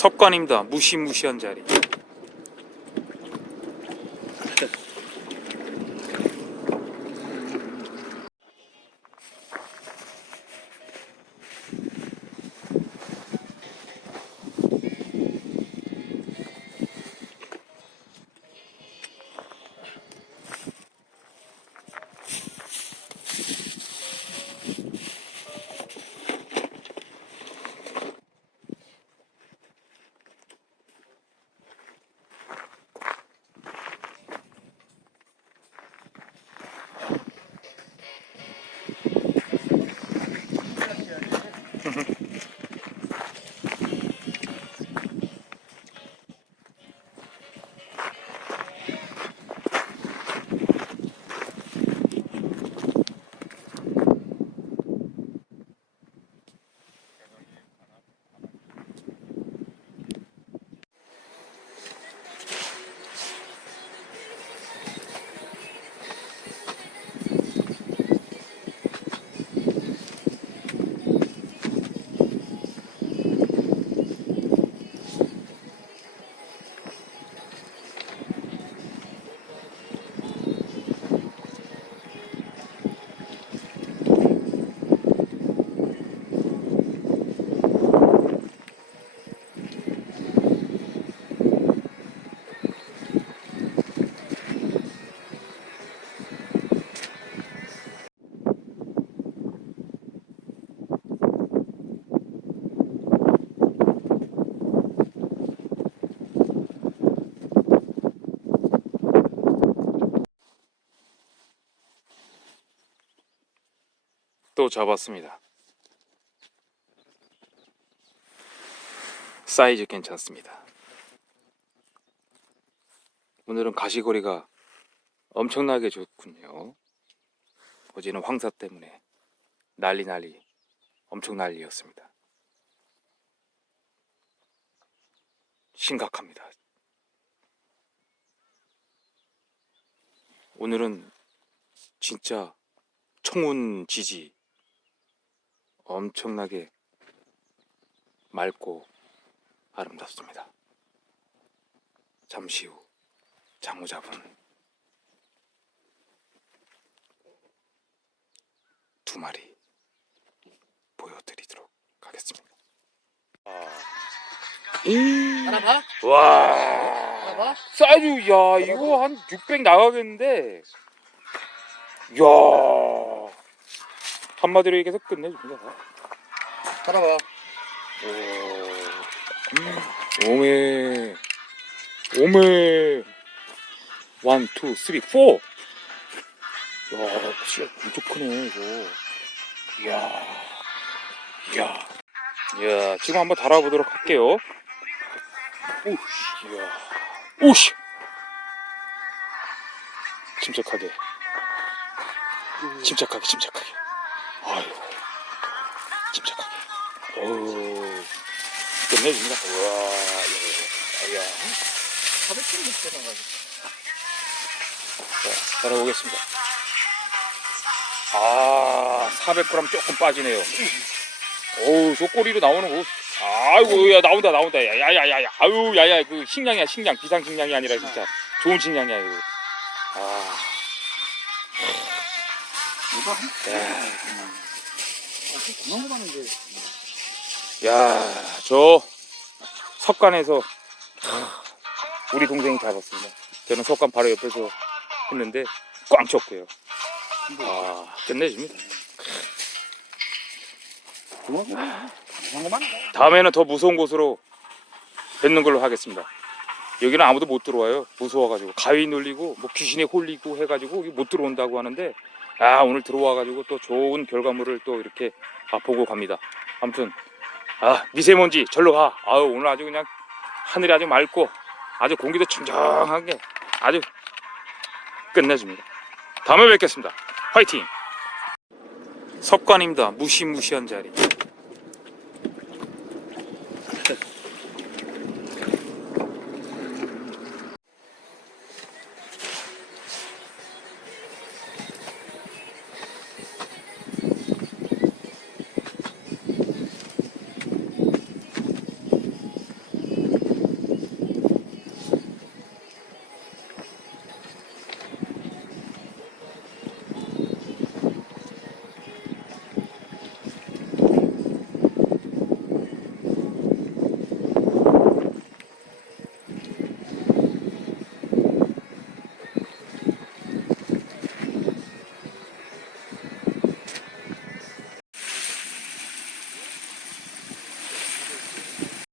석관입니다. 무시무시한 자리. Uh -huh. 또 잡았습니다. 사이즈 괜찮습니다. 오늘은 가시거리가 엄청나게 좋군요. 어제는 황사 때문에 난리 난리 엄청 난리였습니다. 심각합니다. 오늘은 진짜 청운 지지 엄청나게 맑고 아름답습니다. 잠시 후 잡은 두 마리 보여드리도록 하겠습니다. 하나 봐? 와 하나 봐? 사이즈 야 이거 한 600 나가겠는데 야 한마디로 얘기해서 끝내줍니다. 하나 봐. 오, 오메, 오메, 원, 투, 쓰리, 포. 야, 씨가 엄청 크네 이거. 이야, 이야, 이야. 지금 한번 달아보도록 할게요. 오씨, 이야, 오씨. 침착하게, 침착하게, 침착하게. 어우. 끝내줍니다. 우와, 야, 야. 400kg 됐어, 나가지고. 자, 따라오겠습니다. 아, 400g 조금 빠지네요. 어우, 저 꼬리로 나오는 거. 아이고, 야, 나온다, 나온다. 야, 야, 야, 야, 야. 아유, 야, 야, 그 식량이야, 식량. 비상 식량이 아니라 진짜 좋은 식량이야, 이거. 아, 이거 한, 야, 그만 그만인데. 야, 저 석관에서 우리 동생이 잡았습니다. 저는 석관 바로 옆에서 했는데 꽝 쳤고요. 아, 끝내줍니다. 다음에는 더 무서운 곳으로 뱉는 걸로 하겠습니다. 여기는 아무도 못 들어와요. 무서워가지고 가위 눌리고 뭐 귀신에 홀리고 해가지고 못 들어온다고 하는데 아 오늘 들어와가지고 또 좋은 결과물을 또 이렇게 아, 보고 갑니다. 아무튼 아 미세먼지 절로 가. 아유 오늘 아주 그냥 하늘이 아주 맑고 아주 공기도 청정하게 아주 끝내줍니다. 다음에 뵙겠습니다. 화이팅! 석관입니다. 무시무시한 자리.